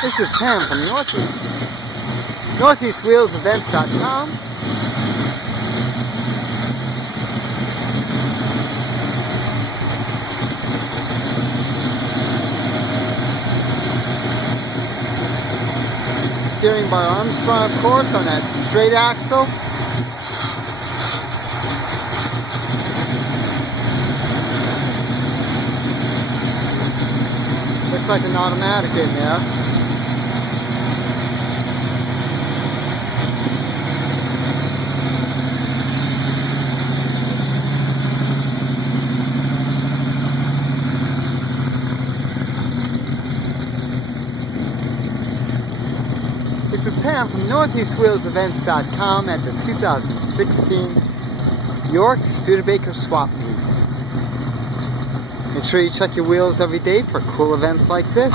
This is Pam from NortheastWheelsEvents.com. Steering by Armstrong, of course, on that straight axle. Looks like an automatic in there. This is Pam from NortheastWheelsEvents.com at the 2016 York Studebaker Swap Meet. Make sure you check your wheels every day for cool events like this.